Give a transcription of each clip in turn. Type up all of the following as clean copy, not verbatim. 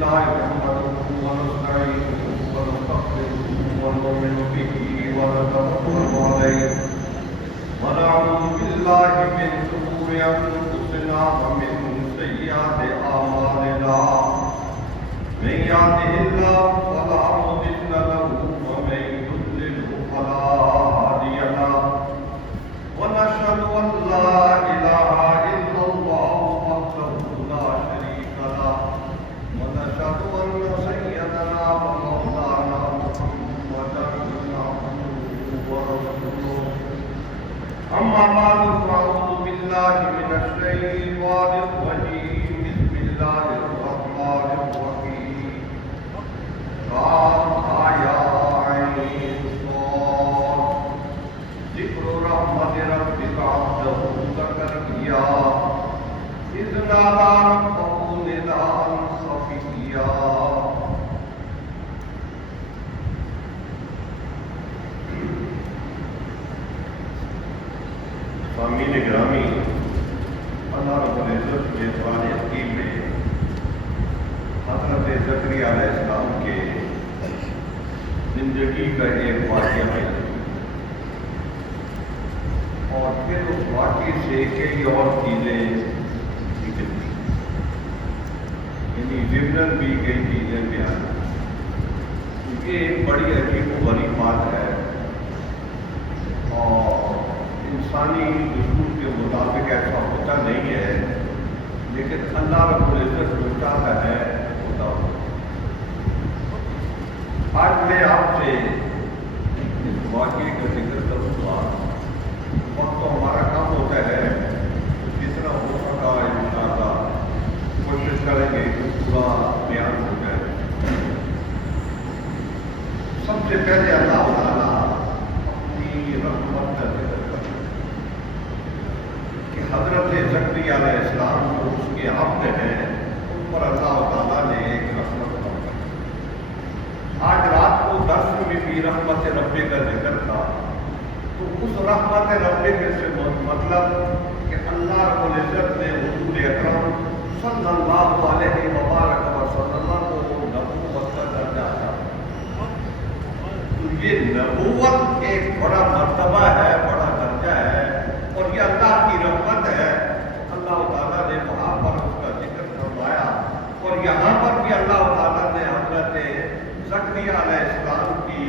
لله نحمده ونستعينه ونستغفره ونؤمن به ونتوكل عليه ونعوذ بالله من شرور أنفسنا ومن سيئات أعمالنا من يهده الله فلا مضل له ومن يضلل فلا هادي له ونشهد أن لا إله إلا الله وحده لا شريك له ونشهد أن سيدنا ومولانا محمدا عبده ورسوله أما بعد فأعوذ بالله من الشيطان الرجيم بسم الله الرحمن الرحيم يا عين صاد ذكر رحمة ربك عبده زكريا إذ نادى ربه نداء خفيا سامعین گرامی، اللہ رب العزت کے قرآن حکیم میں حضرت زکریا علیہ السلام کے زندگی کا ایک واقعہ ہے اور پھر اس واقعے سے کئی اور چیزیں نکلتی، یعنی ضمن بھی کئی چیزیں بیان، یہ ایک بڑی عجیب و غریب بات ہے اور انسانی دستور کے مطابق ایسا ہوتا نہیں ہے، لیکن اللہ رب العزت جو چاہتا ہے ہوتا ہو۔ آج میں آپ سے اس واقعے کا ذکر کروں گا، وقت تو ہمارا کام ہوتا ہے، جتنا ہو سکا انشاءاللہ کوشش کریں گے کہ پورا بیان ہو جائے۔ سب سے پہلے اللہ تعالیٰ اپنی رحمت کا ذکر کہ حضرت زکریا علیہ السلام جو اس کے عبد ہیں ان پر اللہ تعالیٰ نے ایک رحمت رکھا۔ آج رات کو درس میں بھی رحمت ربی کا ذکر تھا، تو اس رحمت ربی سے مطلب کہ اللہ رب العزت نے حضور اکرم صلی اللہ علیہ وبارک وسلم کو نبوت کا درجہ دیا۔ تو یہ نبوت ایک بڑا مرتبہ ہے، بڑا درجہ ہے، اور یہ اللہ کی رحمت ہے۔ اللہ تعالیٰ نے وہاں پر اس کا ذکر فرمایا، اور یہاں پر بھی اللہ تعالیٰ نے حضرت زکریا علیہ السلام کی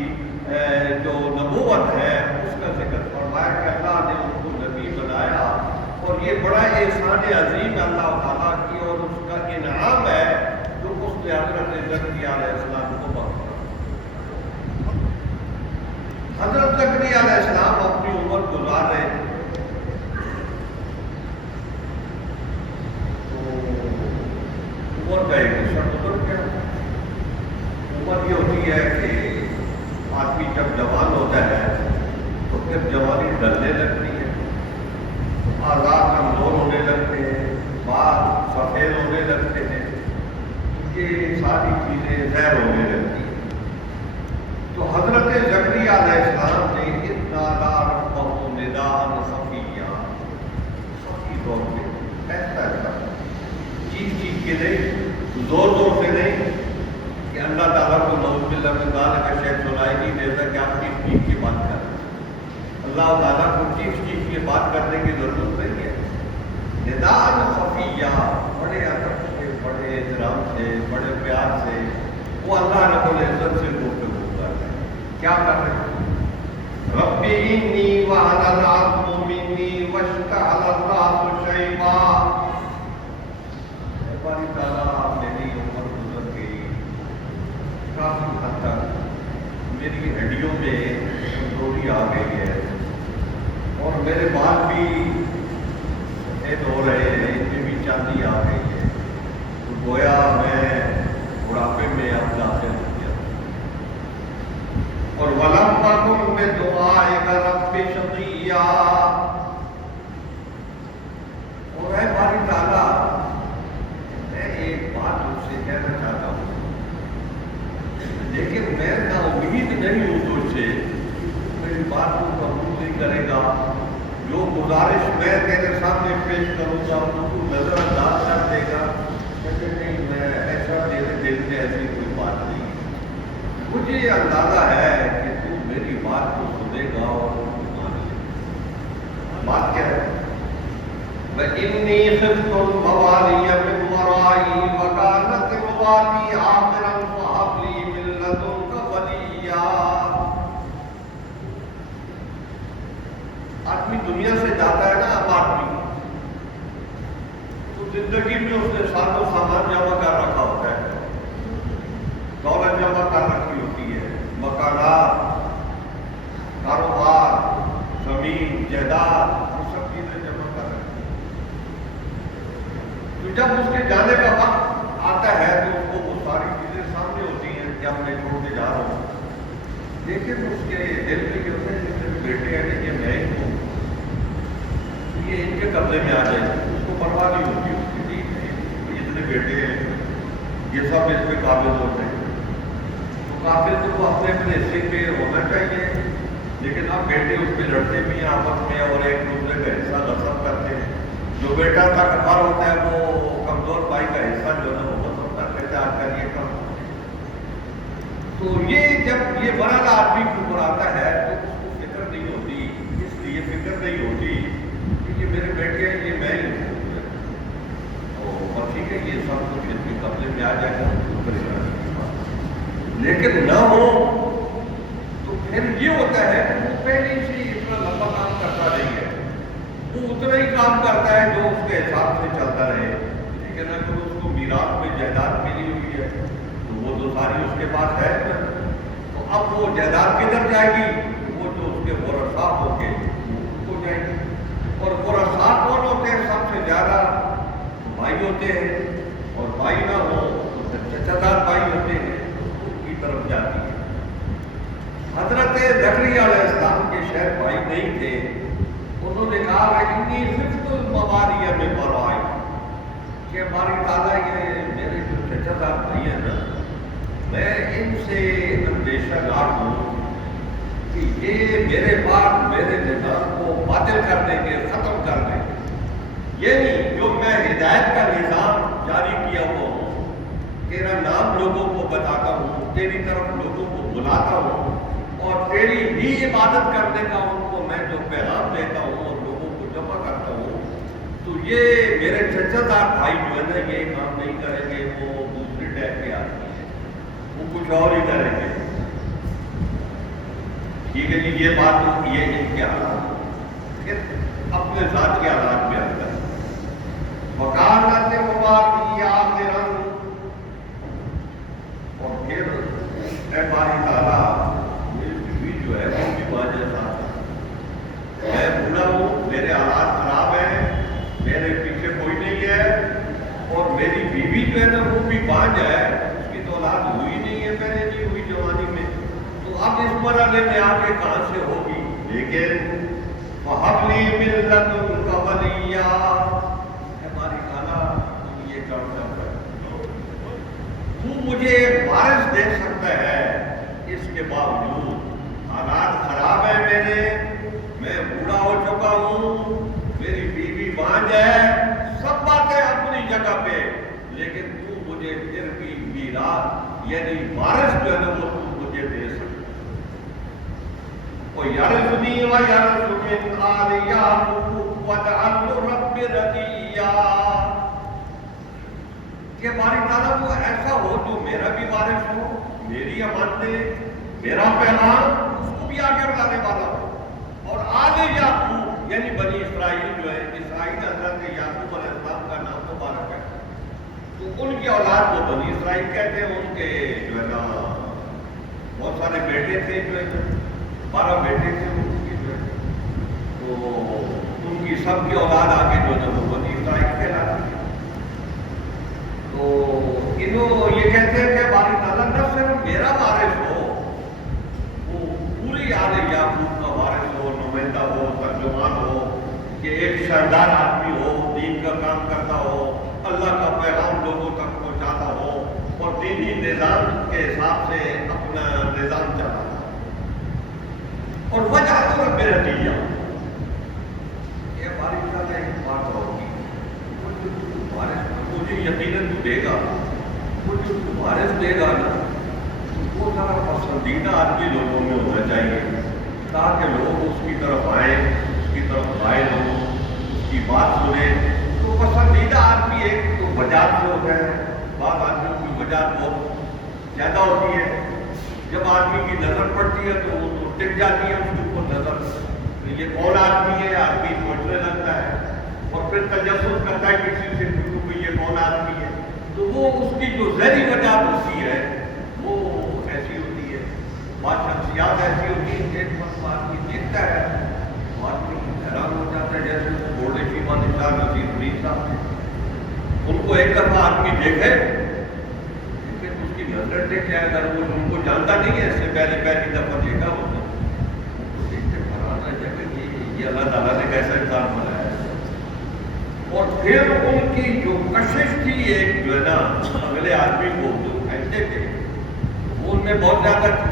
جو نبوت ہے اس کا ذکر فرمایا کہ اللہ نے ان کو نبی بنایا، اور یہ بڑا احسان عظیم ہے اللہ تعالیٰ کی، اور اس کا انعام ہے جو اس نے حضرت زکریا علیہ السلام کو بخشا۔ حضرت زکریا علیہ السلام اپنی عمر گزار رہے تھے، عمر کا ایک حصہ گزر گیا۔ عمر یہ ہوتی ہے کہ آدمی جب جوان ہوتا ہے تو پھر جوانی ڈلنے لگتی ہے، آزاد کمزور ہونے لگتے ہیں، بال سفید ہونے لگتے ہیں، یہ ساری چیزیں زہر ہونے لگتی ہیں۔ تو حضرت زکریا علیہ السلام نے اتنا ربہ نداء خفیا، خفی طور پہ ایسا چیخ چیخ کے نہیں، زور زور سے نہیں کہ اللہ تعالیٰ کو نعوذ باللہ من ذالک کا شیخ سنائی نہیں دیتا کہ آپ چیخ چیخ کی بات کریں۔ اللہ تعالیٰ کو چیخ چیخ کی بات کرنے کی ضرورت نہیں ہے۔ نداء خفیہ، بڑے ادب سے، بڑے احترام سے، بڑے پیار سے وہ اللہ رب العزت سے گفتگو کر رہے ہیں۔ کیا کر رہے ہیں؟ رب انی وہن العظم منی واشتعل الرأس شیبا، باری تعالیٰ میری عمر گزر گئی، کافی حد تک میری ہڈیوں میں کمزوری آ گئی ہے، اور میرے بال بھی سفید ہو رہے ہیں، ان میں بھی چاندی آ گئی ہے، تو گویا میں بڑھاپے میں اب داخل ہو گیا۔ اور وَلَمْ أَكُنْ بِدُعَائِكَ رَبِّ شَقِيًّا، اور اے باری تعالیٰ ایک بات مجھ سے کہنا چاہتا ہوں، لیکن میں نا امید نہیں ہوں تجھ سے میری بات کو قبول نہیں کرے گا، جو گزارش میں تیرے سامنے پیش کروں گا تو تو نظر انداز کر دے گا، کہتے نہیں میں ایسا تیرے دل مجھے یہ اندازہ ہے کہ تو میری بات کو سنے گا اور مان لے گا۔ بات کیا ہے؟ وَإِنِّي خِفْتُ الْمَوَالِيَ مِنْ وَرَائِي وَكَانَتِ امْرَأَتِي عَاقِرًا فَهَبْ لِي مِن لَّدُنكَ وَلِيًّا۔ آدمی دنیا سے جاتا ہے نا، اب آدمی تو زندگی میں اس نے سارا سامان جمع کر رکھا ہوتا ہے، دولت جمع کر رکھی ہوتی ہے، مکانات، کاروبار، زمین، جائیداد، وہ سب چیزیں جمع کر رکھی ہیں۔ تو جب اس کے جانے کا وقت آتا ہے تو اس کو وہ ساری چیزیں سامنے ہوتی ہیں کہ اب میں چھوڑ کے جا رہا ہوں، لیکن اس کے دل میں یہ ہوتا ہے جتنے بیٹے ہیں کہ یہ میں ہی ہوں، یہ ان کے قبضے میں آ جائے، اس کو پرواہ نہیں ہوتی اس کی ٹھیک ہے، جتنے بیٹے ہیں یہ سب اس پہ قابل ہوتے ہیں، تو قابل تو وہ اپنے اپنے حصے پہ ہونا چاہیے، لیکن اب بیٹے اس پہ لڑتے بھی ہیں آپس میں اور ایک دوسرے کا حصہ غصب کرتے ہیں۔ جو بیٹا طاقتور ہوتا ہے وہ کمزور بھائی کا حصہ جو ہے وہ غصب کر کے آ کر یہ کم۔ تو یہ جب یہ بڑا آدمی کے اوپر آتا ہے تو اس کو فکر نہیں ہوتی، اس لیے فکر نہیں ہوتی کہ یہ میرے بیٹے ہیں، یہ میں ہی ہوں، اور ٹھیک ہے یہ سب کچھ ان کے قبضے میں آ جائے گا، پریشانی کی بات، لیکن نہ ہو تو پھر یہ ہوتا ہے کہ وہ پہلے سے اتنا لمبا کام کرتا نہیں ہے، وہ اتنا ہی کام کرتا ہے جو اس کے حساب سے چلتا رہے، ٹھیک ہے نا، کہ اس کو میراث میں جائیداد ملی ہوئی ہے تو وہ تو ساری اس کے پاس ہے، تو اب وہ جائیداد کدھر جائے گی؟ وہ جو اس کے ورثاء ہوں گے وہ ہو جائے گی، اور ورثاء کون ہوتے ہیں؟ سب سے زیادہ بھائی ہوتے ہیں، اور بھائی نہ ہو تو چچا دار بھائی ہوتے ہیں، ان کی طرف جاتی ہے۔ حضرت زکریا علیہ السلام کے شاید بھائی نہیں تھے، انہوں نے کہا وَإِنِّي خِفْتُ الْمَوَالِيَ مِنْ وَرَائِي، کہ ہماری تعالیٰ یہ میرے جو چچا دار بھائی ہیں نا، میں ان سے اندیشہ دار ہوں کہ یہ میرے بعد میرے نظام کو باطل کر دیں گے، ختم کر دیں گے، یعنی جو میں ہدایت کا نظام جاری کیا ہوا ہوں، تیرا نام لوگوں کو بتاتا ہوں، تیری طرف لوگوں کو بلاتا ہوں، اور تیری ہی عبادت کرنے کا ان کو میں جو پیغام دیتا ہوں اور لوگوں کو جمع کرتا ہوں، تو یہ میرے چچا دار بھائی جو ہے نا یہ کام نہیں کریں گے، وہ دوسری ٹائپ کے آدمی ہیں، وہ کچھ اور ہی کریں گے، ٹھیک ہے جی۔ یہ بات یہ ان کے حالات، اپنے ذات کے حالات میں آتا ہے۔ وَكَانَتِ امْرَأَتِي عَاقِرًا، اور پھر اے باری تعالیٰ میری بیوی جو ہے وہ بھی ماں جیسا ہے، میں بوڑھا ہوں، میرے حالات خراب ہیں، میرے پیچھے کوئی نہیں ہے، اور میری بیوی جو ہے نا وہ بھی بانجھ ہے، اس کی تو اولاد ہوئی نہیں ہے، پہلے نہیں ہوئی جوانی میں، تو اب اس مرحلے میں آ کے کہاں سے ہوگی؟ لیکن وَهَبْ لِي مِن لَّدُنكَ وَلِيًّا، ہماری تعالیٰ تم یہ کام کرتا ہے، تو مجھے ایک وارث دے سکتا ہے، اس کے باوجود حالات خراب ہیں میرے، میں بوڑھا ہو چکا ہوں، میری بیوی بانجھ ہے، سب باتیں اپنی جگہ پہ، لیکن تو مجھے پھر بھی میراث یعنی وارث جو ہے نا وہ تو مجھے دے سکتا ہے۔ وَيَرِثُنِي وَيَرِثُ مِنْ آلِ يَعْقُوبَ وَاجْعَلْهُ رَبِّ رَضِيًّا، کہ ہماری تعالیٰ وہ ایسا ہو جو میرا بھی وارث ہو، میری امانتیں، میرا پیغام اس کو بھی آگے بڑھانے والا ہو، اور آل یعقوب یعنی بنی اسرائیل جو ہے، اسرائیل حضرت یعقوب علیہ السلام کا نام مبارک ہے، تو ان کی اولاد کو بنی اسرائیل کہتے ہیں، ان کے جو ہے نا بہت سارے بیٹے تھے، جو ہے 12 بیٹے تھے ان کی جو ہے، تو ان کی سب کی اولاد آگے جو ہے وہ بنی اسرائیل کہلاتی ہے۔ تو انہوں یہ کہتے ہیں کہ باری تعالیٰ نہ صرف میرا وارث ہو، وہ پوری آل یعقوب کا وارث ہو، نمائندہ ہو، ترجمان ہو، کہ ایک شاندار آدمی ہو، دین کا کام کرتا ہو، اللہ کا پیغام لوگوں تک پہنچاتا ہو، اور دینی نظام کے حساب سے اپنا نظام چلاتا ہو، اور وَاجْعَلْهُ رَبِّ رَضِيًّا، یہ باری تعالیٰ ایک بات ہوگی، مجھے یقیناً تو دے گا، مجھے تو وارث دے گا نا، وہ ذرا پسندیدہ آدمی لوگوں میں ہونا چاہیے تاکہ لوگ اس کی طرف آئیں، اس کی طرف مائل ہوں، اس کی بات سنیں۔ تو پسندیدہ آدمی ایک تو وجاہت سے ہوتا ہے، بعض آدمیوں کی وجاہت بہت زیادہ ہوتی ہے، جب آدمی کی نظر پڑتی ہے تو وہ تو ٹک جاتی ہے اس کے اوپر نظر، یہ کون آدمی ہے، آدمی سوچنے لگتا ہے اور پھر تجسس کرتا ہے کسی سے پوچھو کہ یہ کون آدمی ہے، تو وہ اس کی جو ذہنی وجاہت ہوتی ہے وہ ایسی ہوتی ہے، بعض شخصیات ایسی ہوتی ہیں کہ ایک وقت آدمی دیکھتا ہے تو آدمی حیران ہو جاتا ہے، جیسے بورڈ شیما نثار نذیر مرید صاحب تھے، ان کو ایک دفعہ آدمی دیکھے لیکن اس کی نظر ٹک جائے، اگر وہ ان کو جانتا نہیں ہے، اس سے پہلی دفعہ دیکھا ہوتا تو دیکھتے حیران رہ جائے کہ یہ اللہ تعالیٰ نے کیسا انسان بنایا ہے۔ اور پھر ان کی جو کشش تھی ایک جو ہے نا اگلے آدمی کو جو پھینکتے تھے وہ ان میں بہت زیادہ تھی،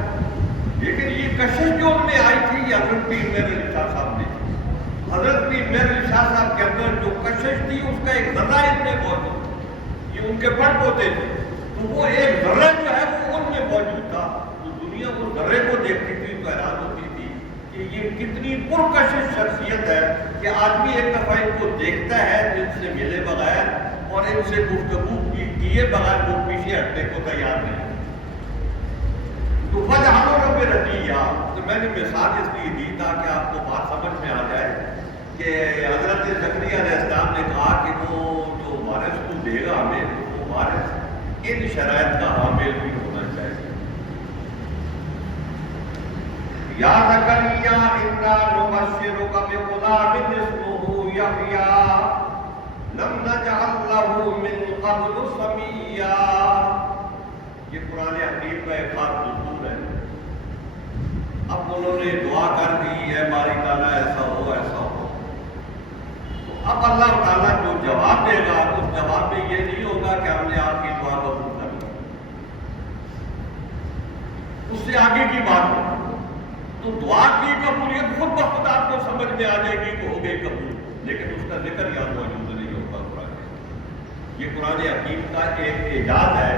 لیکن یہ کشش جو ان میں آئی تھی یہ حضرت پیر میر علی شاہ صاحب نے تھی۔ حضرت پیر میر علی شاہ صاحب کے اندر جو کشش تھی اس کا ایک ذرہ ان میں موجود تھا، یہ ان کے پڑھ ہوتے تھے تو وہ ایک ذرہ جو ہے وہ ان میں موجود تھا، تو دنیا اس ذرے کو دیکھتی تھی تو حیران ہوتی تھی کہ یہ کتنی پرکشش شخصیت ہے کہ آدمی ایک دفعہ ان کو دیکھتا ہے جن سے ملے بغیر اور ان سے گفتگو کیے بغیر وہ پیچھے ہٹنے کو تیار نہیں۔ تو فجعلوا رب رضیہ، تو میں نے مثال اس لیے دی تاکہ آپ کو بات سمجھ میں آ جائے کہ حضرت زکریا علیہ السلام نے کہا کہ وہ جو وارث کو دے گا ہمیں وہ وارث ان شرائط کا حامل بھی ہونا چاہیے۔ یا زکریا انا نبشرک بغلام اسمہ یحییٰ لم نجعل لہ من قبل سمیٰ، یہ قرآن حکیم کا ایک خاص دستور ہے۔ اب انہوں نے دعا کر دی ہے باری تعالیٰ ایسا ہو ایسا ہو، تو اب اللہ تعالیٰ جو جواب دے گا اس جواب میں یہ نہیں ہوگا کہ ہم نے آپ کی دعا قبول کر لی، اس سے آگے کی بات ہے تو دعا کی قبولیت خود بخود آپ کو سمجھ میں آ جائے گی کہ ہو گئی قبول، لیکن اس کا ذکر یہاں موجود نہیں ہوتا قرآن میں۔ یہ قرآن حکیم کا ایک اعجاز ہے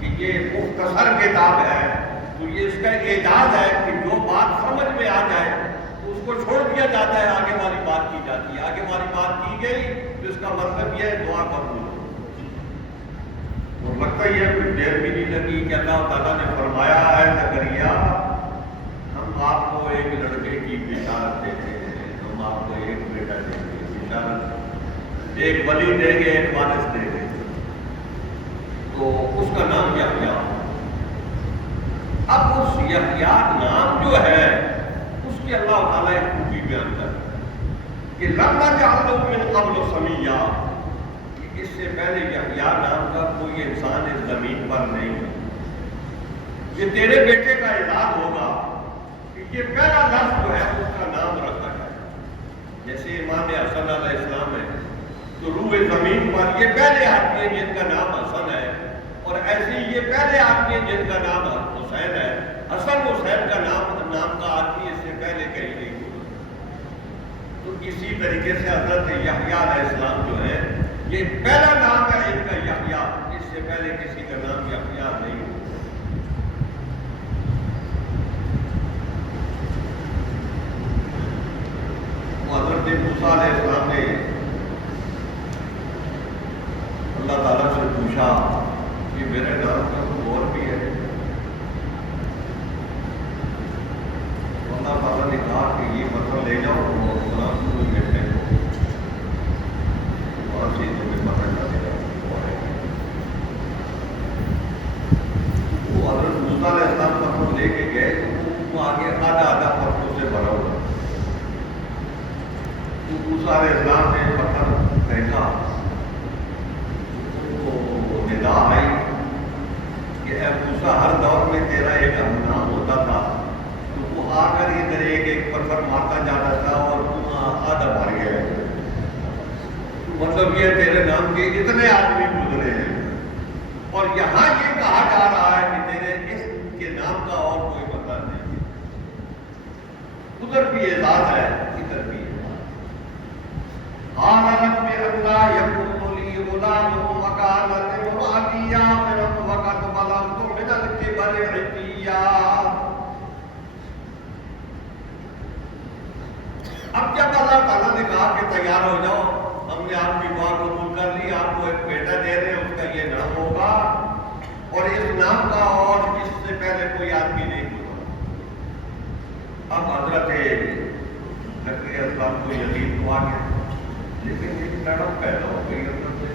کہ یہ مختصر کتاب ہے، تو یہ اس کا اعجاز ہے کہ جو بات سمجھ میں آ جائے تو اس کو چھوڑ دیا جاتا ہے، آگے والی بات کی جاتی ہے، آگے والی بات کی گئی تو اس کا مطلب یہ ہے دعا قبول ہو۔ اور لگتا ہی ہے کچھ دیر بھی نہیں لگی کہ اللہ تعالیٰ نے فرمایا ہے زکریا ہم آپ کو ایک لڑکے کی بشارت دیتے ہیں، ہم آپ کو ایک بیٹا دیں گے، بشارت ایک ولی دیں گے، ایک وارث دیں گے، تو اس کا نام یحییٰ۔ اب اس یحییٰ نام جو ہے اس کی اللہ تعالیٰ ایک خوبی بیان کرتا ہے کہ لم نجعل لہ من قبل سمیٰ، کہ اس سے پہلے یحییٰ نام کا کوئی انسان اس زمین پر نہیں ہے، یہ تیرے بیٹے کا اعلان ہوگا کہ یہ پہلا لفظ جو ہے اس کا نام رکھا ہے، جیسے امام حسن علیہ السلام ہے تو روح زمین پر یہ پہلے آدمی ہیں جن کا نام حسن ہے، اور ایسے ہی یہ پہلے آدمی ہیں جن کا نام حسین ہے۔ حسن حسین کا نام کا آدمی اس سے پہلے کہیں نہیں ہوا، تو اسی طریقے سے حضرت یحییٰ علیہ السلام جو ہے یہ پہلا نام ہے ان کا یحییٰ، اس سے پہلے کسی کا نام یحییٰ نہیں ہوا۔ حضرت موسیٰ علیہ السلام نے اللہ تعالیٰ سے پوچھا کہ میرے نام کا کوئی اور بھی ہے، اللہ تعالیٰ نے کہا کہ یہ پتھر لے جاؤ اور غلام کو میں پھینکو، وہاں سے تمہیں پتھر ڈالے گا۔ وہ حضرت موسیٰ علیہ السلام پتھر لے کے گئے تو وہ آگے آدھا پتھروں سے بھرا ہوا، تو موسیٰ علیہ السلام نے پتھر پھینکا تو ندا آئی کہ اے موسیٰ ہر دور میں تیرا ایک نام ہوتا تھا، تو وہ آ کر ادھر ایک پتھر مارتا جاتا تھا اور آدھا بھر گیا، مطلب یہ تیرے نام کے اتنے آدمی گزرے ہیں، اور یہاں یہ کہا جا رہا ہے کہ تیرے اس کے نام کا اور کوئی پتہ نہیں، ادھر بھی اعزاز ہے ادھر بھی قال رب اللہ یکن لی غلام وکانت امرأتی عاقرا وقد بلغت من الکبر عتیا۔ اب جب اللہ تعالیٰ نے کہا کہ تیار ہو جاؤ، ہم نے آپ کی دعا قبول کر لی، آپ کو ایک بیٹا دے رہے ہیں، اس کا یہ نام ہوگا، اور اس نام کا اور اس سے پہلے کوئی آدمی نہیں ہوا۔ اب حضرت زکریا علیہ السلام کو یقین تو آ گیا، لیکن ایک لڑک پیدا ہو گئی اندر سے،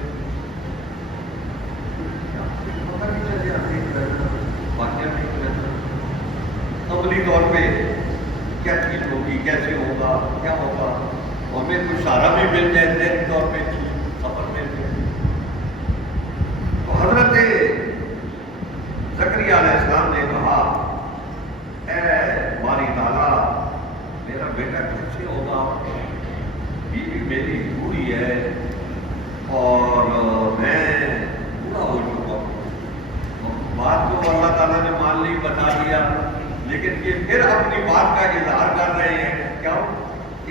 پتہ نہیں چلے واقعہ نہیں رہتا عملی طور پہ کیا چیز ہوگی، کیسے ہوگا، کیا ہوگا، ہمیں کچھ سہارا بھی مل جائے، ذہنی طور پہ خبر مل جائے۔ تو حضرت زکریا علیہ السلام نے کہا، اے باری تعالیٰ، میرا بیٹا کیسے ہوگا؟ بیوی میری بوڑھی ہے اور میں بوڑھا ہو چکا ہوں۔ بات تو اللہ تعالیٰ نے مان لی، بتا دیا، لیکن یہ پھر اپنی بات کا اظہار کر رہے ہیں۔ کیا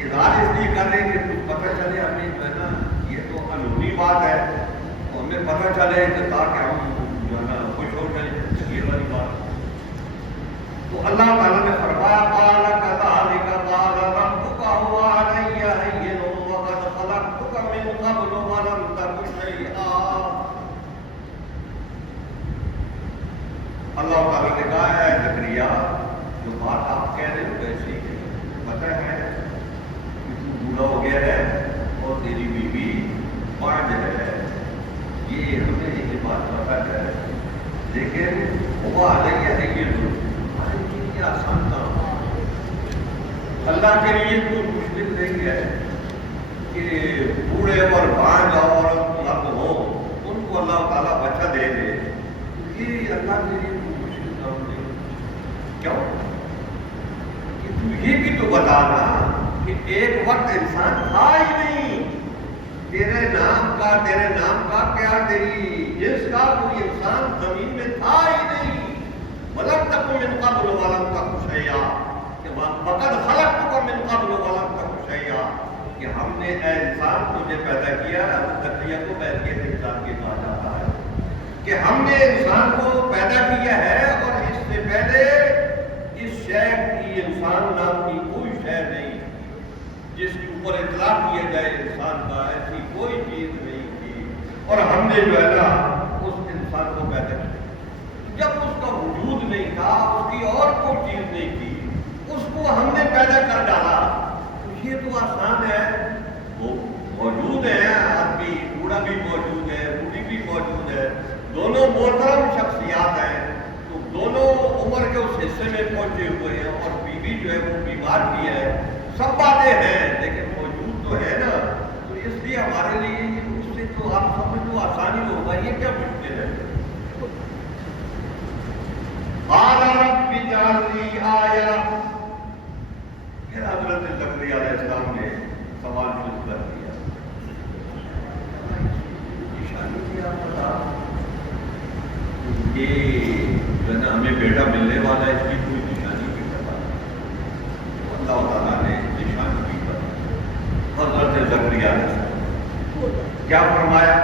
اظہار اس لیے کر رہے ہیں کہ کچھ پتہ چلے ہمیں، جو ہے نا یہ تو قانونی بات ہے، ہمیں پتہ چلے کہ تاکہ ہم جو ہے نا خوش ہو جائیں، یہ والی بات۔ تو اللہ تعالیٰ نے فرمایا، قال كذلك قال ربك هو علي هين وقد خلقتك من قبل ولم تك شيئا۔ اللہ تعالیٰ نے کہا، ہے زکریا، جو بات آپ کہہ رہے ہو ویسی ہے، پتہ ہے کہ تو بوڑھا ہو گیا ہے اور تیری بیوی پانڈ ہے، یہ ہمیں یہ بات پتہ ہے، لیکن وہ علیہ ہے یہ ضرور یہ آسان کام، اللہ کے لیے کوئی مشکل نہیں ہے کہ بوڑھے اور بانڈ اور مرد ہوں ان کو اللہ تعالیٰ بچہ دے دے، یہ اللہ کے لیے کوئی مشکل کام نہیں۔ کیوں کہ تو یہ بھی تو بتانا کہ ایک وقت انسان تھا ہی نہیں، تیرے نام کا کیا، تیری جنس کا کوئی انسان زمین میں تھا ہی نہیں۔ وَلَمْ تَكُ مِنْ قَبْلُ وَلَمْ تَكُ شَيْئًا، وَقَدْ خَلَقْتُكَ مِنْ قَبْلُ وَلَمْ تَكُ شَيْئًا، کہ ہم نے اے انسان تجھے پیدا کیا۔ زکریا کو بیت انسان کے کہا جاتا ہے کہ ہم نے انسان کو پیدا کیا ہے، اور اس سے پہلے اس شے کی انسان نام کی کوئی شے نہیں جس کے اوپر اطلاق کیا جائے انسان کا، ایسی کوئی چیز نہیں تھی، اور ہم نے جو ہے نا اس انسان کو پیدا کیا۔ جب اس کا وجود نہیں تھا، اس کی اور کوئی چیز نہیں تھی، اس کو ہم نے پیدا کر ڈالا، تو یہ تو آسان ہے۔ وہ موجود ہے، آدمی بوڑھا بھی موجود ہے، بوڑھی بھی موجود ہے، دونوں محترم شخصیات ہیں، تو دونوں عمر کے اس حصے میں پہنچے ہوئے ہیں، اور بیوی جو ہے وہ بیمار بھی ہے، سب باتیں ہیں، لیکن موجود تو ہے نا، تو اس لیے ہمارے لیے اس سے تو آپ سمجھ تو آسانی ہوگا، یہ کیا مشکل ہے۔ قال رب اجعل لي آیہ، پھر حضرت زکریا علیہ السلام نے سوال شروع کر دیا، نشانی کیا بتا، یہ جو ہے نا ہمیں بیٹا ملنے والا ہے، اس کی کوئی نشانی بھی بتا۔ اللہ تعالیٰ نے نشانی بھی بتا۔ حضرت زکریا علیہ السلام کیا فرمایا؟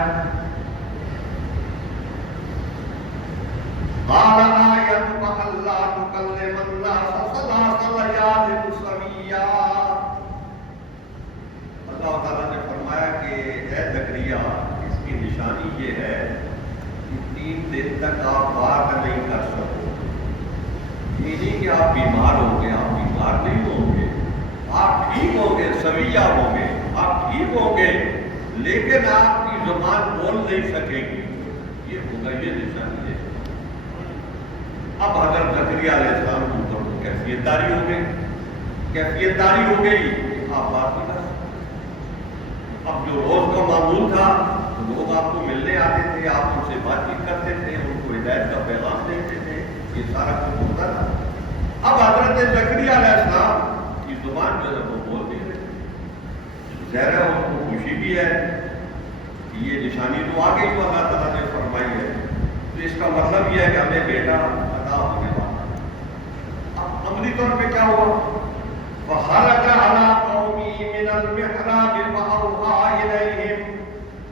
قال آیتک اللہ تکلم الناس ثلاث لیال سویا۔ اللہ تعالیٰ نے فرمایا کہ اے زکریا، اس کی نشانی یہ ہے کہ 3 دن تک آپ بات نہیں کر سکو، یہ نہیں کہ آپ بیمار ہوں گے، آپ بیمار نہیں ہوں گے، آپ ٹھیک ہوں گے، سویا ہوں گے، آپ ٹھیک ہوں گے، لیکن آپ کی زبان بول نہیں سکے گی، یہ ہوگا، یہ نشانی ہے۔ اب حضرت زکریا علیہ السلام کو کیفیت داری ہو گئی، کہ آپ بات نہیں کر سکتے۔ اب جو روز کا معمول تھا، لوگ آپ کو ملنے آتے تھے، آپ ان سے بات چیت کرتے تھے، ان کو ہدایت کا پیغام دیتے تھے، یہ سارا کچھ ہوتا تھا۔ اب حضرت زکریا علیہ السلام کی زبان جو ہے وہ بول نہیں رہی، ظاہر ہے ان کو خوشی بھی ہے کہ یہ نشانی تو آ گئی جو اللہ تعالیٰ نے فرمائی ہے، تو اس کا مطلب یہ ہے کہ ہمیں بیٹا عطا ہونے والا۔ اب عملی طور پہ کیا ہوا؟ فخرج على قومه من المحراب فأوحى إليهم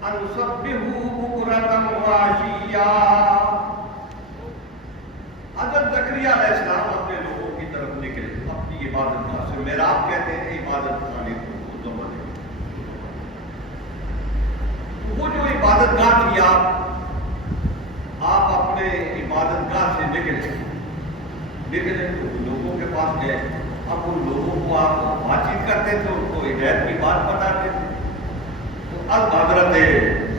أن سبحوا بكرة وعشيا۔ حضرت زکریا علیہ السلام اپنے لوگوں کی طرف نکلے، اپنی عبادت گاہ سے، محراب کہتے ہیں عبادت خانے کو، عبادت گاہ تھی، آپ اپنے عبادت گاہ سے نکلے تو لوگوں کے پاس گئے، اب ان لوگوں کو آپ بات چیت کرتے تھے، ان کو ہدایت کی بات بتاتے تھے، تو اب حضرت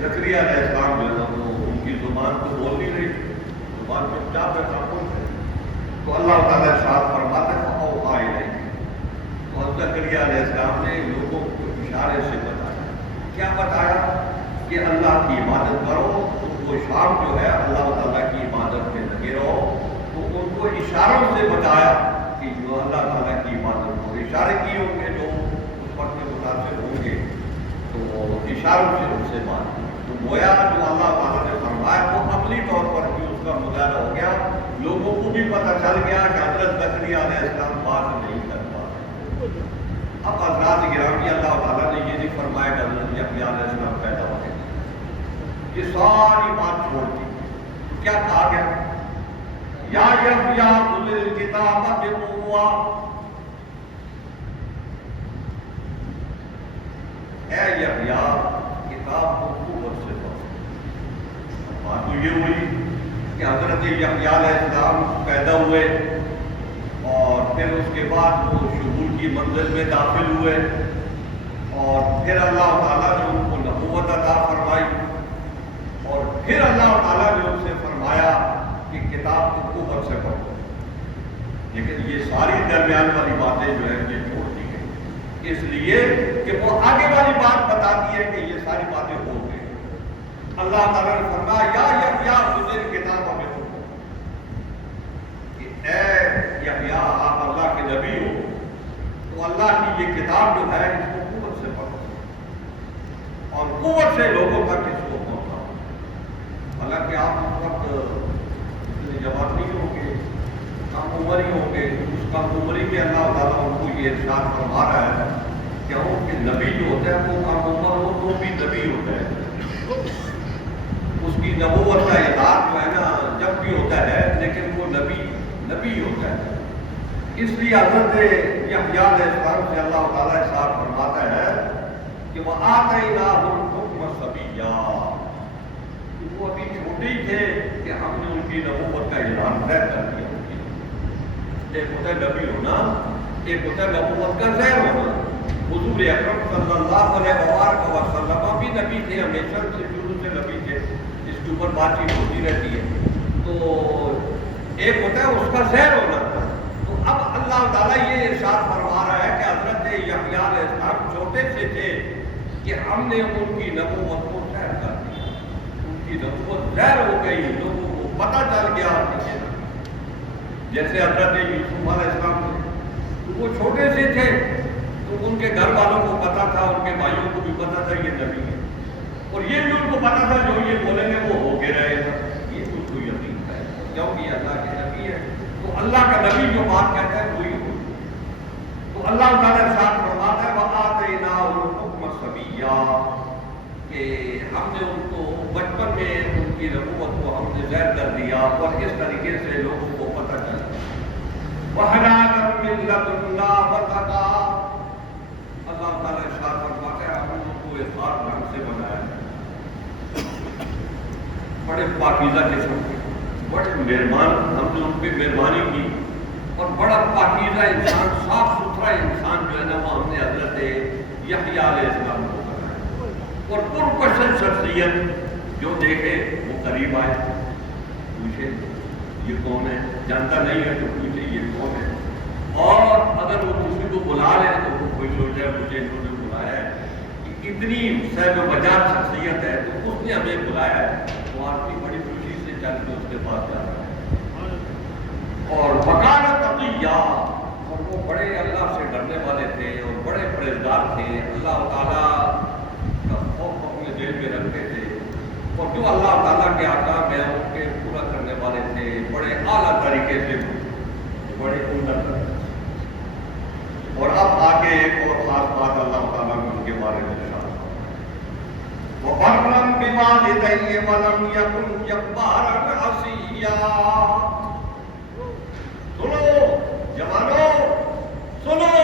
زکریا علیہ السلام جو ہے وہ ان کی زبان تو بول نہیں رہی تھی، زبان چپ چاپ ہے خاموش ہے، تو اللہ تعالیٰ ارشاد فرماتا ہے فأوحیٰ الیک، تو حضرت زکریا علیہ السلام نے لوگوں کو اشارے سے بتایا، کیا بتایا کہ اللہ کی عبادت کرو، تو وہ شام جو ہے اللہ تعالیٰ کی عبادت میں لگے رہو، تو ان کو اشاروں سے بتایا کہ جو اللہ تعالیٰ کی عبادت کو اشارے کیے ہوں گے، جو اس وقت میں متاثر ہوں گے تو اشاروں سے ان سے بات کی، تو گویا جو اللہ تعالیٰ نے فرمایا وہ عملی طور پر بھی اس کا مظاہرہ ہو گیا، لوگوں کو بھی پتہ چل گیا کہ حضرت زکریا علیہ السلام بات نہیں کر پاتے۔ اب حضرات گرامی، اللہ تعالیٰ نے یہ نہیں فرمایا کہ حضرت یحییٰ علیہ السلام پیدا ہوئے، یہ ساری بات چھوڑ دی، کیا کہا گیا؟ یا یحییٰ خذ الکتاب بقوۃ، اے یحییٰ کتاب کو قوت سے پڑھو۔ بات تو یہ ہوئی کہ حضرت یحییٰ علیہ السلام پیدا ہوئے اور پھر اس کے بعد وہ شہود کی منزل میں داخل ہوئے، اور پھر اللہ تعالیٰ نے ان کو نبوت عطا فرمائی، اور پھر اللہ تعالیٰ نے ان سے فرمایا کہ کتاب کو قوت سے پڑھو، لیکن یہ ساری درمیان والی باتیں جو ہیں یہ چھوڑ دی گئی، اس لیے کہ وہ آگے والی بات بتاتی ہے کہ یہ ساری باتیں ہو گئی۔ اللہ تعالیٰ نے فرمایا یا یحییٰ خذ الکتاب بقوۃ، کہ اے یحییٰ آپ اللہ کے نبی ہو تو اللہ کی یہ کتاب جو ہے اس کو قوت سے پڑھو اور قوت سے لوگوں تک اس کو پہنچاؤ۔ حالانکہ آپ اس وقت اتنے جوان نہیں ہوں گے، کم عمر ہی ہوں گے، اس کم عمری میں اللہ تعالیٰ ان کو یہ ارشاد فرما رہا ہے کہ ان کے نبی جو ہوتا ہے وہ کم عمر ہو تو بھی نبی ہوتا ہے، اس کی نبوت کا اعلان جو ہے نا جب بھی ہوتا ہے، لیکن وہ نبی ہوتا ہے۔ اس لیے حضرت یحییٰ علیہ السلام سے اللہ تعالیٰ ارشاد فرماتا ہے کہ وَآتَيْنَاهُ الْحُكْمَ صَبِيًّا، وہ ابھی چھوٹے ہی تھے کہ ہم نے ان کی نبوت کا اعلان طے کر دیا۔ ایک ہوتا ہے نبی ہونا، ایک ہوتا ہے نبوت کا ظاہر ہونا۔ حضور اکرم صلی اللہ علیہ وسلم بھی نبی تھے، ہمیشہ سے شروع سے نبی تھے، اس کے اوپر بات چیت ہوتی رہتی ہے۔ تو ایک ہوتا ہے اس کا ظاہر ہونا، تو اب اللہ تعالیٰ یہ ارشاد فرما رہا ہے کہ حضرت یحییٰ علیہ السلام چھوٹے سے تھے کہ ہم نے ان کی نبوت کو ظاہر کر دیا، ان کی نبوت ظاہر ہو گئی، لوگوں کو پتہ چل گیا۔ جیسے حضرت یوسف علیہ السلام تھے، وہ چھوٹے سے تھے تو ان کے گھر والوں کو پتا تھا، ان کے بھائیوں کو بھی پتا تھا یہ نبی ہے، اور یہ بھی ان کو پتا تھا جو یہ بولیں گے وہ ہو کے رہے گا، یہ کچھ کو یقین ہے کیونکہ اللہ کے نبی ہے، تو اللہ کا نبی جو بات کہتا ہے وہی ہو۔ تو اللہ تعالیٰ ارشاد فرماتا ہے وَآتَيْنَاهُ الْحُكْمَ صَبِيًّا، کہ ہم نے ان کو بچپن میں ان کی نبوت کو ہم نے ظاہر کر دیا اور اس طریقے سے لوگوں کو پتہ چلا۔ وَحَنَانًا مِن لَّدُنَّا وَزَكَاةً، اللہ تعالیٰ ارشاد فرماتا ہے ہم نے ان کو ایک خاص ڈھنگ سے بنایا، بڑے پاکیزہ قسم کے، بڑے مہربان، ہم نے ان پہ مہربانی کی، اور بڑا پاکیزہ انسان، صاف ستھرا انسان جو ہے نا وہ ہم نے حضرت یحییٰ علیہ السلام کو بنایا، اور پرکشن شخصیت، جو دیکھے وہ قریب آئے، پوچھے یہ کون ہے، جانتا نہیں ہے تو پوچھے یہ کون ہے، اور اگر وہ کسی کو بلا لے تو وہ خوش ہو جائے مجھے انہوں نے بلایا ہے، اتنی صاحب وجاہت شخصیت ہے تو اس نے ہمیں بلایا ہے، وہ آدمی بڑی خوشی سے چل کے اس کے پاس جا رہا ہے، اور وکان تقیّا، اور وہ بڑے اللہ سے ڈرنے والے تھے اور بڑے پرہیزگار تھے، اللہ تعالیٰ کا خوف اپنے دل میں رکھتے تھے، اور جو اللہ تعالیٰ کے احکام ہیں ان کے پورا کرنے والے تھے، بڑے اعلیٰ طریقے سے، بڑے عمدہ طریقے سے۔ اور اب آگے ایک اور خاص بات اللہ تعالیٰ نے ان کے بارے میں ارشاد فرمایا، وَبَرًّا بِوَالِدَيْهِ وَلَمْ يَكُنْ جَبَّارًا عَصِيًّا۔ سنو جوانوں، سنو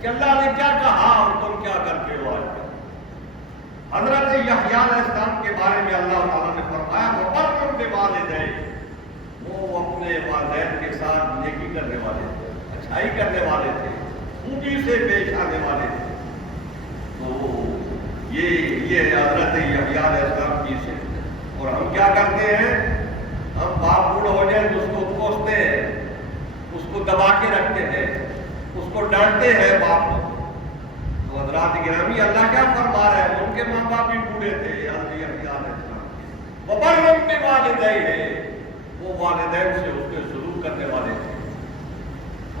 کہ اللہ نے کیا کہا اور تم کیا کرتے ہو آج کل۔ حضرت یحییٰ علیہ السلام کے بارے میں اللہ تعالیٰ نے فرمایا وہ برم بوالدیہ، وہ اپنے والدین کے ساتھ نیکی کرنے والے تھے، اچھائی کرنے والے تھے، خوبی سے پیش آنے والے تھے۔ تو یہ حضرت یحییٰ علیہ السلام کی صفت ہے۔ اور ہم کیا کرتے ہیں؟ ہم باپ بوڑھا ہو جائیں تو اس کو کوستے ہیں، اس کو دبا کے رکھتے ہیں، اس کو ڈانٹتے ہیں باپ کو۔ تو حضرات گرامی اللہ کیا فرما رہا ہے؟ ان کے ماں باپ بھی بوڑھے تھے حضرت یحییٰ علیہ السلام کے، وبرم بوالدیہ، وہ والدین سے اس کے سلوک کرنے والے تھے۔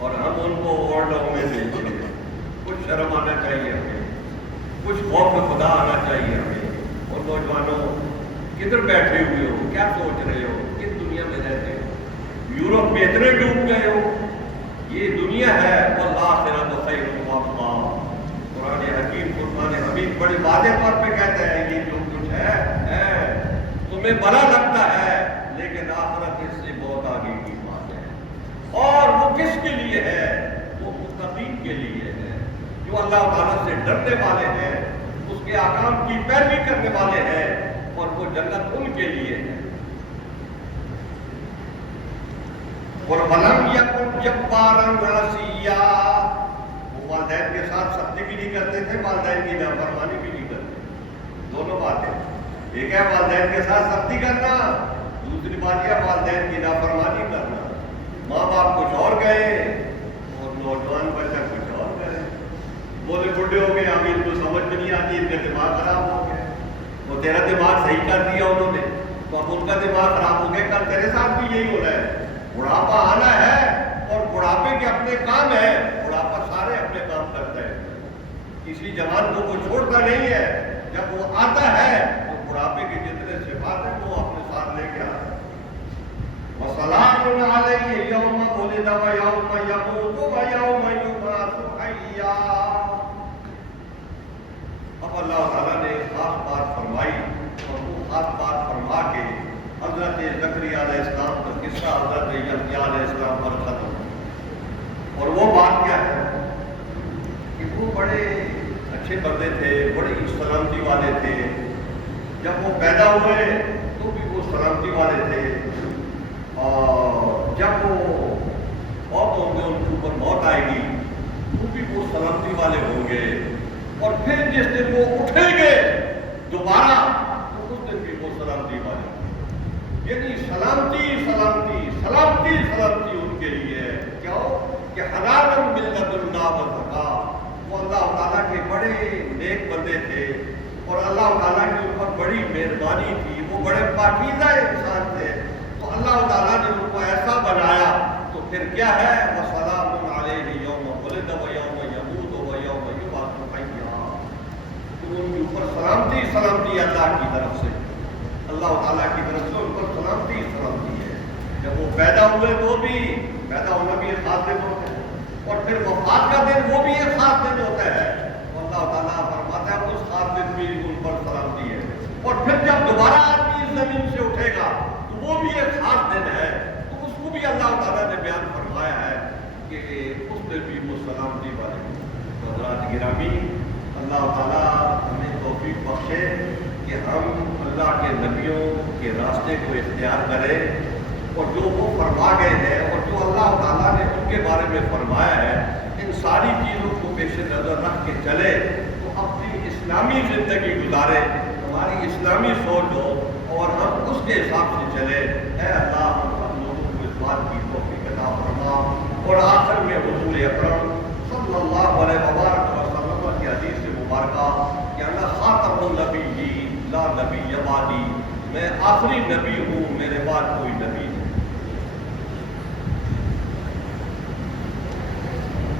اور ہم ان کو ورڈوں میں دیتے ہیں۔ کچھ شرم آنا چاہیے ہمیں، کچھ خوف خدا آنا چاہیے ہمیں۔ اور نوجوانوں کدھر بیٹھے ہوئے ہو؟ کیا سوچ رہے ہو؟ کس دنیا میں رہتے ہو؟ یورپ میں اتنے ڈوب گئے ہو؟ یہ دنیا ہے والآخرۃ خیر وابقیٰ۔ قرآن حکیم فرمان حمید بڑے واضح طور پہ کہتا ہے یہ جو کچھ ہے تمہیں بڑا لگتا ہے لیکن آخرت اس سے بہت آگے کی بات ہے۔ اور وہ کس کے لیے ہے؟ وہ متقین کے لیے ہے، جو اللہ تعالیٰ سے ڈرنے والے ہیں، اس کے احکام کی پیروی کرنے والے ہیں، اور وہ جنت ان کے لیے ہے۔ اور وَلَمْ يَكُنْ جَبَّارًا عَصِيًّا، وہ والدین کے ساتھ سختی بھی نہیں کرتے تھے، والدین کی نافرمانی بھی نہیں کرتے۔ دونوں باتیں، ایک ہے والدین کے ساتھ سختی کرنا، دوسری بات یہ والدین کی نافرمانی کرنا۔ ماں باپ کچھ اور گئے اور نوجوان بچہ کچھ اور گئے، بولے بڈھے ہو گئے، ابھی ان کو سمجھ میں نہیں آتی، ان کا دماغ خراب ہو گیا۔ وہ تیرا دماغ صحیح کر دیا انہوں نے، تو اب ان کا دماغ خراب ہو گیا، کل تیرے ساتھ بھی یہی ہو رہا ہے۔ بڑھاپا آنا ہے اور بڑھاپے کے اپنے کام ہے، بڑھاپا سارے اپنے کام کرتا ہے، کسی جوان کو وہ چھوڑتا نہیں ہے۔ جب وہ آتا ہے تو بڑھاپے کے جتنے صفات ہیں وہ اپنے ساتھ لے کے آتا ہے۔ وَسَلَامٌ عَلَيْهِ يَوْمَ وُلِدَ وَيَوْمَ يَمُوتُ وَيَوْمَ يُبْعَثُ حَيًّا۔ اب اللہ تعالیٰ نے ایک خاص بات فرمائی، اور وہ خاص بات فرما کے حضرت زکریا علیہ السلام کا قصہ حضرت یحییٰ علیہ السلام پر ختم ہوا۔ اور وہ بات کیا ہے کہ وہ بڑے اچھے بندے تھے، بڑی سلامتی والے تھے۔ جب وہ پیدا ہوئے تو بھی وہ سلامتی والے تھے، اور جب وہ موت ہوں گے، ان کے اوپر موت آئے گی تو بھی وہ سلامتی والے ہوں گے۔ اور پھر جس دن وہ اٹھیں گے دوبارہ تو اس دن بھی وہ سلامتی والے ہوں گے۔ یعنی سلامتی سلامتی سلامتی سلامتی ان کے لیے ہے۔ کیوں کہ حنانا من لدنا وزکا، وہ اللہ تعالیٰ کے بڑے نیک بندے تھے، اور اللہ تعالیٰ کی ان پر بڑی مہربانی تھی، وہ بڑے پاکیزہ انسان تھے، تو اللہ تعالیٰ نے ان کو ایسا بنایا۔ تو پھر کیا ہے؟ وَسَلَامٌ عَلَيْهِ يَوْمَ وُلِدَ وَيَوْمَ يَمُوتُ وَيَوْمَ يُبْعَثُ حَيًّا۔ تو ان کے اوپر سلامتی سلامتی اللہ کی طرف سے، اللہ تعالیٰ کی طرف سے ان پر سلامتی سلامتی ہے۔ جب وہ پیدا ہوئے تو بھی پیدا ہونا بھی ایک خاص دن ہوتا ہے، اور پھر وفات کا دن وہ بھی ایک خاص دن ہوتا ہے۔ اللہ تعالیٰ فرماتا ہے اس خاص دن بھی ان پر سلامتی ہے۔ اور پھر جب دوبارہ آدمی اس زمین سے اٹھے گا تو وہ بھی ایک خاص دن ہے، تو اس کو بھی اللہ تعالیٰ نے بیان فرمایا ہے کہ اس دن بھی وہ سلامتی والے ہیں۔ تو حضرات گرامی، اللہ تعالیٰ ہمیں توفیق بخشے کہ ہم اللہ کے نبیوں کے راستے کو اختیار کریں، اور جو وہ فرما گئے ہیں اور جو اللہ تعالیٰ نے ان کے بارے میں فرمایا ہے، ان ساری چیزوں کو پیش نظر رکھ کے چلے تو اپنی اسلامی زندگی گزارے، ہماری اسلامی سوچ ہو اور ہم اس کے حساب سے چلے۔ اے اللہ ہم سب لوگوں کو اس بات کی توفیق عطا فرما۔ اور آخر میں حضور اکرم صلی اللہ علیہ وسلم کی حدیث مبارکہ کہ انا خاتم النبیین لا نبی بعدی، میں آخری نبی ہوں، میرے بعد کوئی نبی نہیں۔